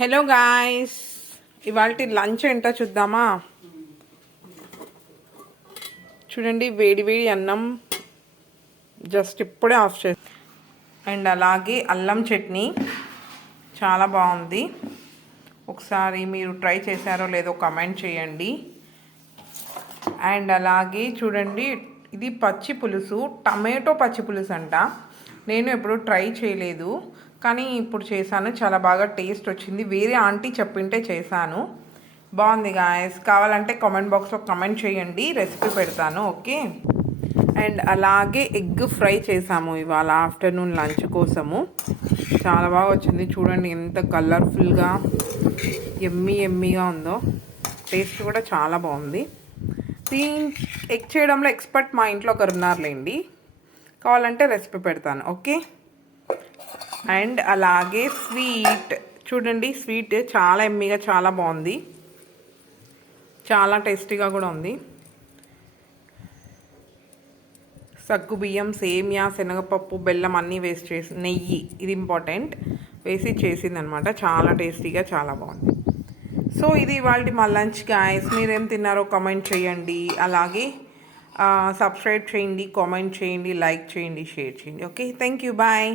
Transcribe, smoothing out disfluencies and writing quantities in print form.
Hello guys, ఇవాళ lunch ఏంటో చూద్దామా. చూడండి, వేడి వేడి అన్నం జస్ట్ ఇప్పుడే ఆఫ్ చేసి, అండ్ అలాగే అల్లం చట్నీ చాలా బాగుంది. ఒకసారి మీరు ట్రై చేశారో లేదో కమెంట్ చేయండి. అండ్ అలాగే చూడండి, ఇది పచ్చి పులుసు, టమాటో పచ్చి పులుసు అంట. నేను ఎప్పుడు ట్రై చేయలేదు, కానీ ఇప్పుడు చేశాను. చాలా బాగా టేస్ట్ వచ్చింది. వేరే ఆంటీ చెప్పింటే చేశాను. బాగుంది గాయస్. కావాలంటే కామెంట్ బాక్స్లో కమెంట్ చేయండి, రెసిపీ పెడతాను. ఓకే. అండ్ అలాగే ఎగ్ ఫ్రై చేసాము ఇవాళ ఆఫ్టర్నూన్ లంచ్ కోసము. చాలా బాగా వచ్చింది. చూడండి ఎంత కలర్ఫుల్గా ఎమ్మీగా ఉందో. టేస్ట్ కూడా చాలా బాగుంది. ఎగ్ చేయడంలో ఎక్స్పర్ట్ మా ఇంట్లో ఒకరు ఉన్నారులేండి. కావాలంటే రెసిపీ పెడతాను. ఓకే. అండ్ అలాగే స్వీట్ చూడండి, స్వీట్ చాలా ఎమ్మీగా చాలా బాగుంది, చాలా టేస్టీగా కూడా ఉంది. సగ్గు బియ్యం, సేమియా, శనగపప్పు, బెల్లం అన్నీ వేసి చేసి, నెయ్యి ఇది ఇంపార్టెంట్, వేసి చేసిందనమాట. చాలా టేస్టీగా చాలా బాగుంది. సో ఇది ఇవాళ మా లంచ్ గాయస్. మీరేం తిన్నారో కామెంట్ చేయండి. అలాగే సబ్స్క్రైబ్ చేయండి, కామెంట్ చేయండి, లైక్ చేయండి, షేర్ చేయండి. Okay, thank you, bye.